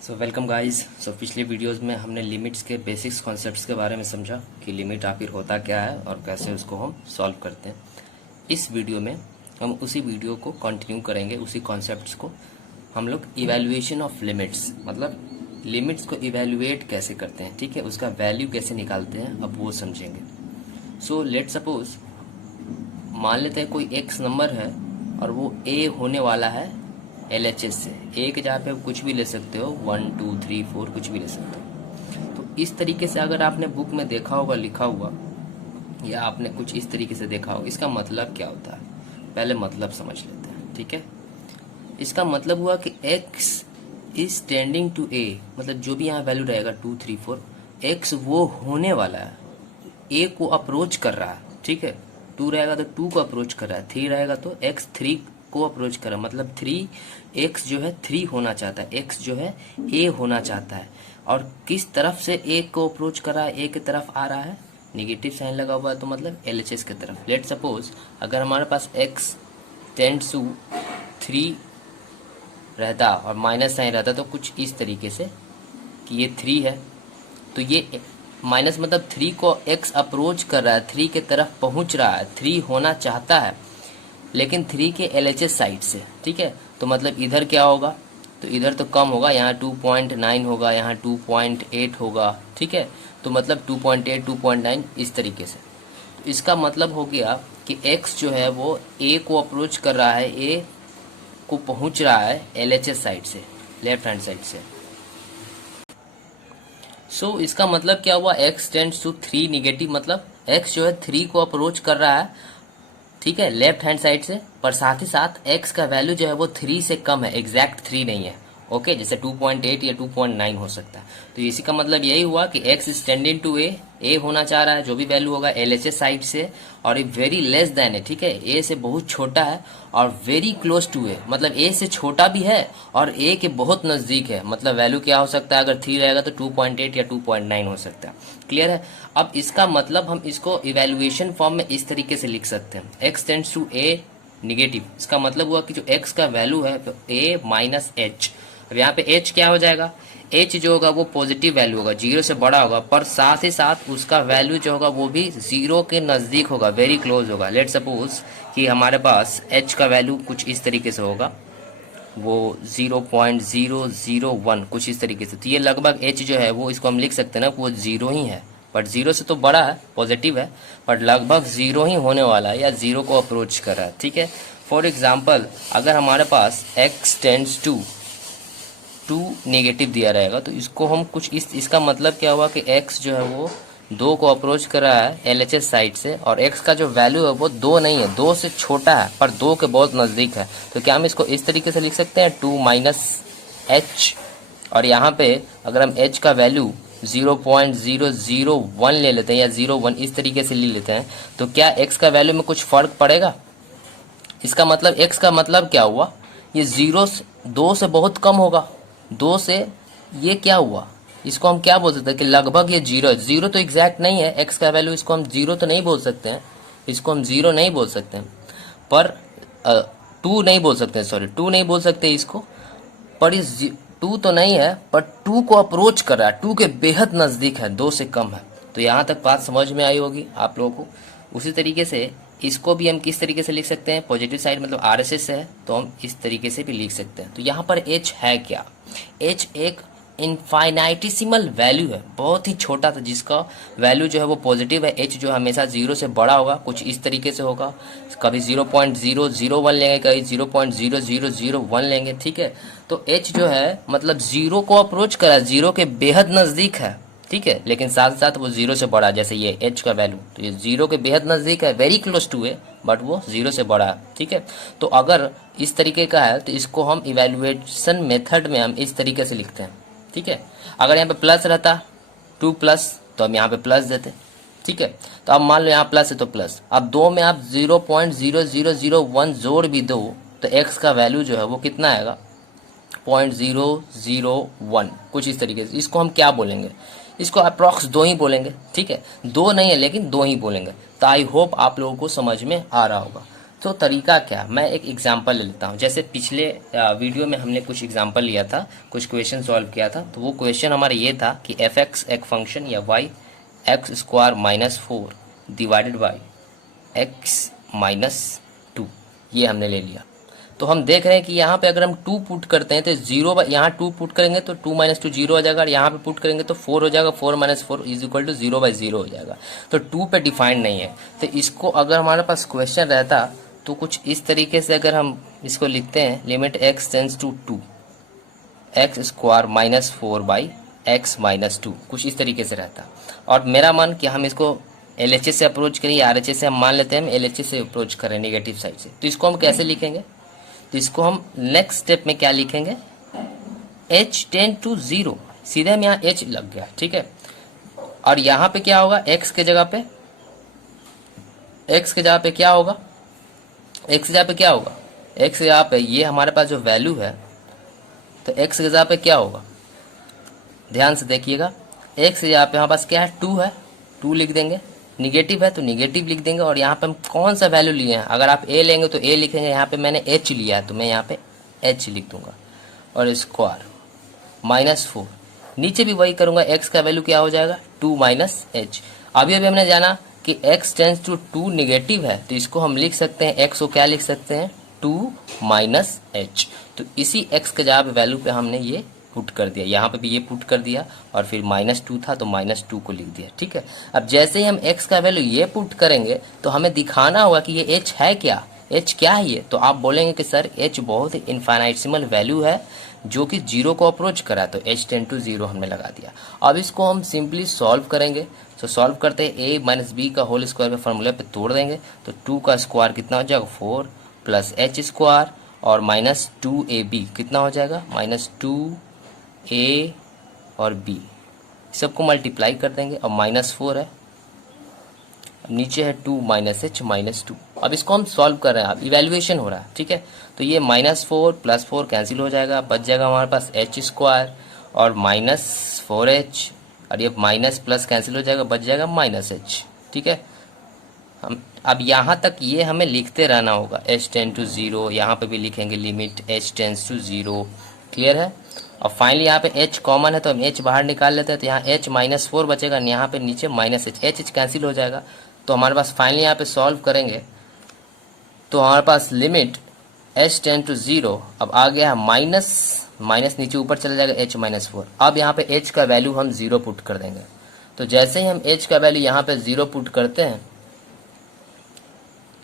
Welcome guys. पिछले videos में हमने लिमिट्स के बेसिक्स कॉन्सेप्ट्स के बारे में समझा कि लिमिट आखिर होता क्या है और कैसे उसको हम सॉल्व करते हैं। इस वीडियो में हम उसी वीडियो को कंटिन्यू करेंगे, उसी कॉन्सेप्ट्स को। हम लोग इवैल्यूएशन ऑफ लिमिट्स, मतलब लिमिट्स को इवैल्यूएट कैसे करते हैं, ठीक है, उसका वैल्यू कैसे निकालते हैं, अब वो समझेंगे। लेट सपोज मान लेते हैं कोई एक्स नंबर है और वो ए होने वाला है LHS से। ए के जगह पे आप कुछ भी ले सकते हो, 1 2 3 4 कुछ भी ले सकते हो। तो इस तरीके से अगर आपने बुक में देखा होगा लिखा हुआ, या आपने कुछ इस तरीके से देखा होगा, इसका मतलब क्या होता है पहले मतलब समझ लेते हैं, ठीक है। इसका मतलब हुआ कि x is tending to a, मतलब जो भी यहाँ वैल्यू रहेगा 2 3 4, x वो होने वाला है, a को अप्रोच कर रहा है, ठीक है। 2 रहेगा तो 2 को अप्रोच कर रहा है, 3 रहेगा तो x 3 को अप्रोच कर रहा है, मतलब 3x जो है 3 होना चाहता है, x जो है a होना चाहता है। और किस तरफ से a को अप्रोच कर रहा है, a की तरफ आ रहा है, निगेटिव साइन लगा हुआ है तो मतलब LHS की तरफ। लेट सपोज अगर हमारे पास x टेंड्स टू 3 रहता और माइनस साइन रहता तो कुछ इस तरीके से कि ये 3 है, तो ये माइनस मतलब 3 को x अप्रोच कर रहा है, 3 के तरफ पहुंच रहा है, 3 होना चाहता है, लेकिन 3 के LHS साइड से, ठीक है। तो मतलब इधर क्या होगा, तो इधर तो कम होगा, यहाँ 2.9 होगा, यहाँ 2.8 होगा, ठीक है। तो मतलब 2.8 2.9 इस तरीके से। तो इसका मतलब हो गया कि x जो है वो a को अप्रोच कर रहा है, a को पहुंच रहा है LHS साइड से, लेफ्ट हैंड साइड से। इसका मतलब क्या हुआ, x टेंड्स टू 3 निगेटिव, मतलब x जो है 3 को अप्रोच कर रहा है, ठीक है, लेफ्ट हैंड साइड से। पर साथ ही साथ x का वैल्यू जो है वो 3 से कम है, एग्जैक्ट 3 नहीं है, ओके। जैसे 2.8 या 2.9 हो सकता है। तो इसी का मतलब यही हुआ कि x is tending to a होना चाह रहा है, जो भी वैल्यू होगा LHS साइड से, और ये वेरी लेस देन है, ठीक है, a से बहुत छोटा है, और वेरी क्लोज टू a, मतलब a से छोटा भी है और a के बहुत नजदीक है। मतलब वैल्यू क्या हो सकता है, अगर 3 रहेगा तो 2.8 या 2.9 हो सकता है। क्लियर है। अब इसका मतलब हम इसको इवैल्यूएशन फॉर्म में इस तरीके से लिख सकते हैं, x tends to a negative. इसका मतलब हुआ कि जो x का वैल्यू है तो a माइनस एच। अब यहाँ पे h क्या हो जाएगा, h जो होगा वो पॉजिटिव वैल्यू होगा, 0 से बड़ा होगा, पर साथ ही साथ उसका वैल्यू जो होगा वो भी 0 के नज़दीक होगा, वेरी क्लोज होगा। लेट सपोज कि हमारे पास h का वैल्यू कुछ इस तरीके से होगा, वो 0.001 कुछ इस तरीके से। तो ये लगभग h जो है वो, इसको हम लिख सकते हैं ना, वो 0 ही है, बट 0 से तो बड़ा है, पॉजिटिव है, बट लगभग 0 ही होने वाला है, या 0 को अप्रोच कर रहा है, ठीक है। फॉर एग्जाम्पल अगर हमारे पास x टेंड्स टू 2 नेगेटिव दिया रहेगा, तो इसको हम कुछ इसका मतलब क्या हुआ कि x जो है वो 2 को अप्रोच कर रहा है LHS साइड से, और x का जो वैल्यू है वो 2 नहीं है, 2 से छोटा है, पर 2 के बहुत नज़दीक है। तो क्या हम इसको इस तरीके से लिख सकते हैं, 2 माइनस एच, और यहाँ पे अगर हम h का वैल्यू 0.001 ले लेते हैं, या 0.1 इस तरीके से ले लेते हैं, तो क्या x का वैल्यू में कुछ फ़र्क पड़ेगा। इसका मतलब x का मतलब क्या हुआ, ये 2 से बहुत कम होगा, 2 से ये क्या हुआ, इसको हम क्या बोल सकते हैं कि लगभग ये 0 है। 0 तो एग्जैक्ट नहीं है x का वैल्यू, इसको हम 0 तो नहीं बोल सकते हैं, इसको हम 0 नहीं बोल सकते हैं, पर 2 नहीं बोल सकते, सॉरी 2 नहीं बोल सकते इसको, पर इस 2 तो नहीं है, पर 2 को अप्रोच कर रहा है, 2 के बेहद नज़दीक है, 2 से कम है। तो यहाँ तक बात समझ में आई होगी आप लोगों को। उसी तरीके से इसको भी हम किस तरीके से लिख सकते हैं, पॉजिटिव साइड मतलब RSS है, तो हम इस तरीके से भी लिख सकते हैं। तो यहाँ पर h है क्या, h एक इनफाइनाइटिसिमल वैल्यू है, बहुत ही छोटा था, जिसका वैल्यू जो है वो पॉजिटिव है। h जो हमेशा 0 से बड़ा होगा, कुछ इस तरीके से होगा, कभी 0.001 लेंगे, कभी 0.0001 लेंगे, ठीक है। तो h जो है मतलब 0 को अप्रोच करा, 0 के बेहद नज़दीक है, ठीक है, लेकिन साथ साथ वो 0 से बड़ा, जैसे ये h का वैल्यू, तो ये 0 के बेहद नज़दीक है, वेरी क्लोज टू है, बट वो 0 से बड़ा है, ठीक है। तो अगर इस तरीके का है तो इसको हम इवैल्यूएशन मेथड में हम इस तरीके से लिखते हैं, ठीक है। अगर यहाँ पे प्लस रहता 2 प्लस, तो हम यहाँ पे प्लस देते, ठीक है। तो अब मान लो यहाँ प्लस है तो प्लस, अब 2 में आप 0.0001 जोड़ भी दो तो x का वैल्यू जो है वो कितना आएगा, 0.001 कुछ इस तरीके से। इसको हम क्या बोलेंगे, इसको अप्रॉक्स 2 ही बोलेंगे, ठीक है, 2 नहीं है लेकिन 2 ही बोलेंगे। तो आई होप आप लोगों को समझ में आ रहा होगा। तो तरीका क्या, मैं एक एग्जांपल ले लेता हूँ। जैसे पिछले वीडियो में हमने कुछ एग्जांपल लिया था, कुछ क्वेश्चन सॉल्व किया था। तो वो क्वेश्चन हमारा ये था कि एफ एक्स एक फंक्शन या y x square minus 4 divided by x minus 2, ये हमने ले लिया। तो हम देख रहे हैं कि यहाँ पे अगर हम 2 पुट करते हैं तो 0, यहाँ 2 पुट करेंगे तो 2 माइनस 2 0 हो जाएगा, और यहाँ पे पुट करेंगे तो 4 हो जाएगा, 4 माइनस 4 इज इक्वल टू 0/0 हो जाएगा। तो 2 पे डिफाइंड नहीं है। तो इसको अगर हमारे पास क्वेश्चन रहता तो कुछ इस तरीके से अगर हम इसको लिखते हैं, limit x tends to 2 x square minus 4 by x minus 2, कुछ इस तरीके से रहता। और मेरा मन कि हम इसको LHS से अप्रोच करें या RHS से, हम मान लेते हैं हम LHS से अप्रोच करें नेगेटिव साइड से। तो इसको हम कैसे लिखेंगे, तो इसको हम नेक्स्ट स्टेप में क्या लिखेंगे, h टेंड टू 0, सीधे हम यहाँ h लग गया, ठीक है। और यहाँ पे क्या होगा, x के जगह पे, x के जगह पे क्या होगा, x की जगह पे क्या होगा, x की जगह पे ये हमारे पास जो वैल्यू है, तो x की जगह पे क्या होगा, ध्यान से देखिएगा। x की जगह पे हमारे पास क्या है, 2 है, 2 लिख देंगे। निगेटिव है तो निगेटिव लिख देंगे। और यहाँ पे हम कौन सा वैल्यू लिए हैं, अगर आप a लेंगे तो a लिखेंगे, यहाँ पे मैंने h लिया है तो मैं यहाँ पे h लिख दूंगा। और स्क्वायर माइनस 4, नीचे भी वही करूंगा, x का वैल्यू क्या हो जाएगा, 2 माइनस h। अभी अभी हमने जाना कि x टेंस टू 2 निगेटिव है, तो इसको हम लिख सकते हैं, x को क्या लिख सकते हैं, 2 माइनस h। तो इसी x के जगह पे वैल्यू पे हमने ये पुट कर दिया, यहाँ पे भी ये पुट कर दिया, और फिर -2 था तो -2 को लिख दिया, ठीक है। अब जैसे ही हम x का वैल्यू ये पुट करेंगे तो हमें दिखाना होगा कि ये h है क्या, h क्या है ये। तो आप बोलेंगे कि सर h बहुत ही इनफाइनाइटसिमल वैल्यू है जो कि 0 को अप्रोच करा, तो h टेंड टू 0 हमने लगा दिया। अब इसको हम सिंपली सॉल्व करेंगे। तो सॉल्व करते हैं, a माइनस बी का होल स्क्वायर में फॉर्मूले पे तोड़ देंगे, तो 2 का स्क्वायर कितना हो जाएगा, 4 प्लस h स्क्वायर, और -2ab कितना हो जाएगा, -2a और b, सबको मल्टीप्लाई कर देंगे। और -4 है, नीचे है 2 माइनस h माइनस 2। अब इसको हम सॉल्व कर रहे हैं, अब इवेल्युएशन हो रहा है, ठीक है। तो ये -4 प्लस 4 कैंसिल हो जाएगा, बच जाएगा हमारे पास h स्क्वायर और -4h, और ये माइनस प्लस कैंसिल हो जाएगा, बच जाएगा -h, ठीक है। हम अब यहाँ तक ये हमें लिखते रहना होगा, h टेंड टू 0, यहाँ पे भी लिखेंगे limit h tends to 0, clear है। और फाइनली यहाँ पे h कॉमन है तो हम h बाहर निकाल लेते हैं, तो यहाँ h -4 बचेगा, यहाँ पे नीचे -h कैंसिल हो जाएगा। तो हमारे पास फाइनली यहाँ पे सॉल्व करेंगे तो हमारे पास लिमिट h टेंड टू 0, अब आ गया है माइनस नीचे ऊपर चला जाएगा h -4। अब यहाँ पे h का वैल्यू हम 0 पुट कर देंगे। तो जैसे ही हम h का वैल्यू यहाँ पे 0 पुट करते हैं,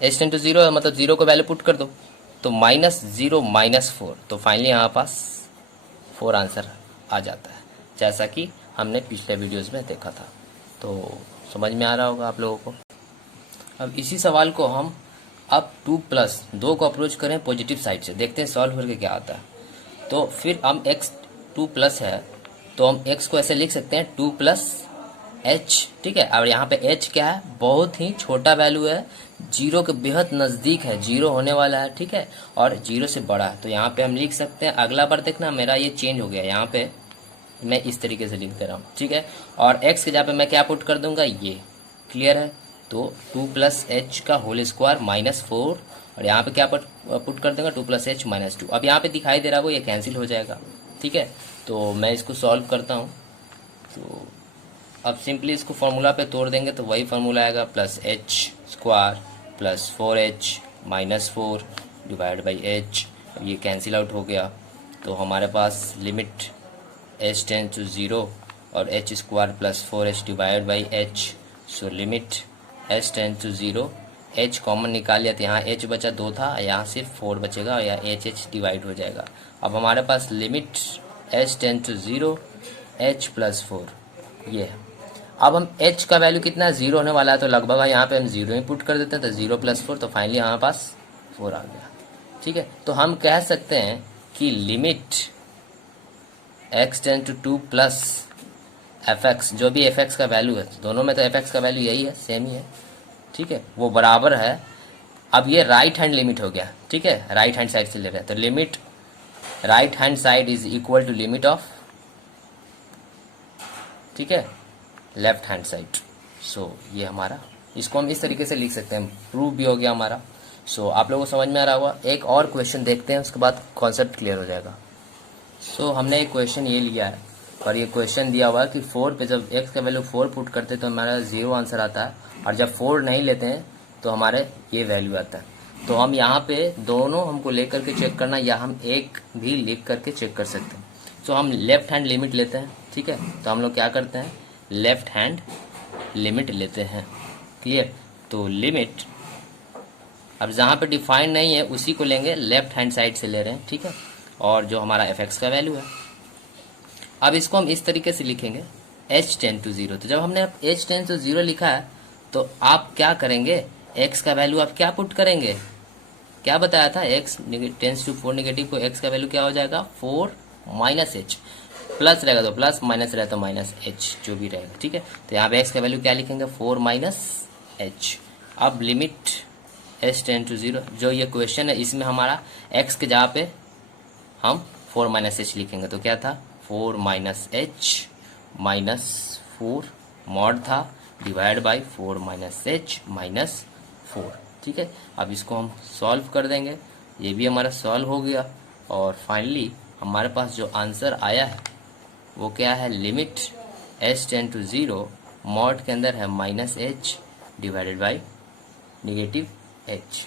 h टेंड टू 0 है मतलब 0 को वैल्यू पुट कर दो, तो -0 -4, तो फाइनली हमारे पास 4 आंसर आ जाता है, जैसा कि हमने पिछले वीडियोस में देखा था। तो समझ में आ रहा होगा आप लोगों को। अब इसी सवाल को हम अब 2 को अप्रोच करें पॉजिटिव साइड से, देखते हैं सॉल्व करके क्या आता है। तो फिर हम x 2+ है तो हम x को ऐसे लिख सकते हैं 2+h, ठीक है। और यहाँ पे h क्या है, बहुत ही छोटा वैल्यू है, 0 के बेहद नज़दीक है, 0 होने वाला है, ठीक है, और 0 से बड़ा है। तो यहाँ पे हम लिख सकते हैं, अगला बार देखना मेरा ये चेंज हो गया, यहाँ पे मैं इस तरीके से लिख दे रहा हूँ, ठीक है। और x के जगह पे मैं क्या पुट कर दूंगा, ये क्लियर है। तो 2+h का होल स्क्वायर -4, और यहाँ पे क्या पुट कर देंगे 2+h -2। अब यहाँ पे दिखाई दे रहा होगा ये कैंसिल हो जाएगा, ठीक है। तो मैं इसको सॉल्व करता हूँ। तो अब सिंपली इसको फॉर्मूला पे तोड़ देंगे तो वही फार्मूला आएगा, +h² + 4h -4 divide by h। अब ये कैंसिल आउट हो गया, तो हमारे पास लिमिट h टेंड टू 0 और h² + 4h divide by h। So limit h tend to 0, h common निकाल लिया तो यहाँ h बचा 2 था, यहाँ सिर्फ 4 बचेगा और यहाँ h डिवाइड हो जाएगा। अब हमारे पास limit h tend to 0 h + 4 ये है। अब हम h का वैल्यू कितना है, 0 होने वाला है, तो लगभग यहाँ पे हम 0 ही पुट कर देते हैं, तो 0 + 4, तो फाइनली हमारे पास 4 आ गया, ठीक है। तो हम कह सकते हैं कि limit x tend to 2 plus fx, जो भी fx का वैल्यू है, दोनों में तो fx का वैल्यू यही है, सेम ही है, ठीक है, वो बराबर है। अब ये राइट हैंड लिमिट हो गया, ठीक है, राइट हैंड साइड से ले रहे हैं, तो limit right hand side is equal to limit of, ठीक है, लेफ्ट हैंड साइड। सो ये हमारा, इसको हम इस तरीके से लिख सकते हैं, प्रूव भी हो गया हमारा। सो आप लोगों को समझ में आ रहा होगा। एक और क्वेश्चन देखते हैं, उसके बाद कॉन्सेप्ट क्लियर हो जाएगा। सो हमने एक क्वेश्चन ये लिया है और ये क्वेश्चन दिया हुआ है कि 4 पे जब x का वैल्यू 4 पुट करते हैं तो हमारा 0 आंसर आता है, और जब 4 नहीं लेते हैं तो हमारे ये वैल्यू आता है। तो हम यहाँ पे दोनों हमको लेकर के चेक करना, या हम एक भी लिख करके चेक कर सकते हैं। सो हम लेफ्ट हैंड लिमिट लेते हैं, ठीक है। तो हम लोग क्या करते हैं, लेफ्ट हैंड लिमिट लेते हैं, क्लियर। तो लिमिट अब जहाँ पे डिफाइन नहीं है उसी को लेंगे, लेफ्ट हैंड साइड से ले रहे हैं, ठीक है। और जो हमारा fx का वैल्यू है, अब इसको हम इस तरीके से लिखेंगे h टेंड टू 0। तो जब हमने h टेंड टू 0 लिखा है तो आप क्या करेंगे, x का वैल्यू आप क्या पुट करेंगे, क्या बताया था, x टेंड्स टू 4 नेगेटिव को x का वैल्यू क्या हो जाएगा 4 माइनस एच, प्लस रहेगा तो प्लस, माइनस रहेगा तो माइनस एच, जो भी रहेगा, ठीक है। तो यहाँ पे x का वैल्यू क्या लिखेंगे 4 माइनस एच। अब लिमिट h टेंड टू 0, जो ये क्वेश्चन है इसमें हमारा x के जगह पे हम 4 माइनस एच लिखेंगे, तो क्या था 4 माइनस एच माइनस 4 मॉड था divide by 4 minus H minus 4, ठीक है। अब इसको हम सॉल्व कर देंगे, ये भी हमारा सॉल्व हो गया, और फाइनली हमारे पास जो आंसर आया है वो क्या है, limit h tend to 0 mod के अंदर है minus h divided by negative h.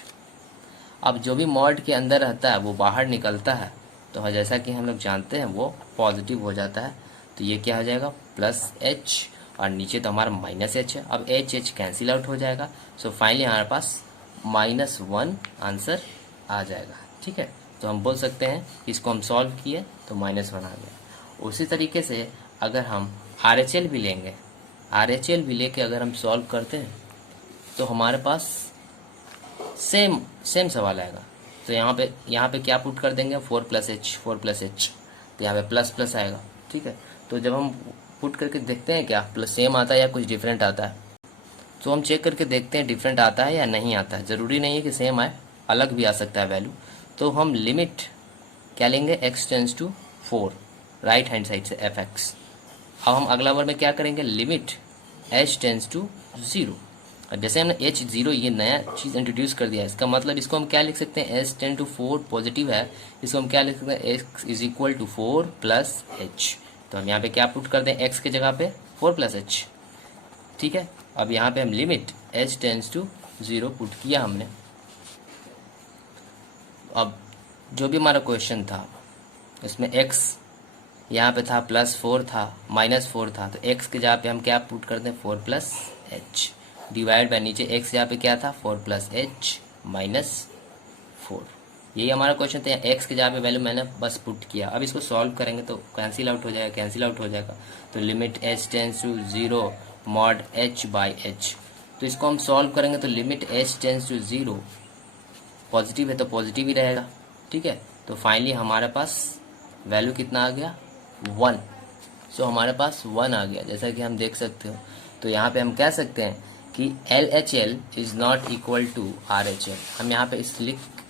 अब जो भी मॉड के अंदर रहता है वो बाहर निकलता है, तो जैसा कि हम लोग जानते हैं वो पॉजिटिव हो जाता है। तो ये क्या हो जाएगा प्लस एच, और नीचे तो हमारा माइनस एच है। अब एच एच कैंसिल आउट हो जाएगा, सो फाइनली हमारे पास -1 आंसर आ जाएगा, ठीक है। तो हम बोल सकते हैं इसको हम सॉल्व किए तो -1 आ गया। उसी तरीके से अगर हम RHL भी लेंगे, RHL भी लेके अगर हम सॉल्व करते हैं तो हमारे पास सेम सवाल आएगा। तो यहाँ पे क्या पुट कर देंगे 4 प्लस एच, तो यहाँ पे प्लस प्लस आएगा, ठीक है। तो जब हम पुट करके देखते हैं क्या प्लस सेम आता है या कुछ डिफरेंट आता है, तो हम चेक करके देखते हैं डिफरेंट आता है या नहीं आता है। ज़रूरी नहीं है कि सेम आए, अलग भी आ सकता है वैल्यू। तो हम लिमिट क्या लेंगे x tends to 4 right hand side से fx। अब हम अगला वर्ड में क्या करेंगे, लिमिट h टेंड्स टू 0। जैसे हमने h0 ये नया चीज़ इंट्रोड्यूस कर दिया है, इसका मतलब इसको हम क्या लिख सकते हैं, h टेंड टू 4 पॉजिटिव है, इसको हम क्या लिख सकते हैं, x is equal to 4 plus h. तो हम यहाँ पे क्या पुट कर दें, x के जगह पे 4 प्लस एच, ठीक है। अब यहाँ पे हम limit h tends to 0 put किया हमने। अब जो भी हमारा क्वेश्चन था इसमें x यहाँ पे था +4 था, -4 था, तो x के जगह पे हम क्या पुट कर दें 4 प्लस एच डिवाइड बाय नीचे x यहाँ पे क्या था 4 प्लस एच माइनस 4। यही हमारा क्वेश्चन था, x के जगह पे वैल्यू मैंने बस पुट किया। अब इसको सॉल्व करेंगे तो कैंसिल आउट हो जाएगा। तो limit h tends to 0 mod h by h, तो इसको हम सॉल्व करेंगे तो limit h tends to 0 positive है तो पॉजिटिव ही रहेगा, ठीक है। तो फाइनली हमारे पास वैल्यू कितना आ गया 1। सो हमारे पास 1 आ गया, जैसा कि हम देख सकते हो। तो यहाँ पे हम कह सकते हैं कि LHL is not equal to RHL। हम यहाँ पे इस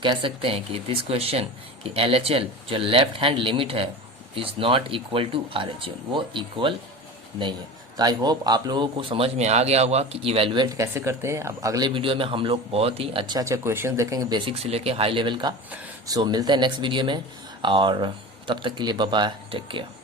कह सकते हैं कि दिस क्वेश्चन कि LHL जो लेफ्ट हैंड लिमिट है is not equal to RHL, वो इक्वल नहीं है। तो आई होप आप लोगों को समझ में आ गया होगा कि इवेलुएट कैसे करते हैं। अब अगले वीडियो में हम लोग बहुत ही अच्छा क्वेश्चन देखेंगे, बेसिक से लेके हाई लेवल का। सो मिलते हैं नेक्स्ट वीडियो में, और तब तक के लिए बाय बाय, टेक केयर।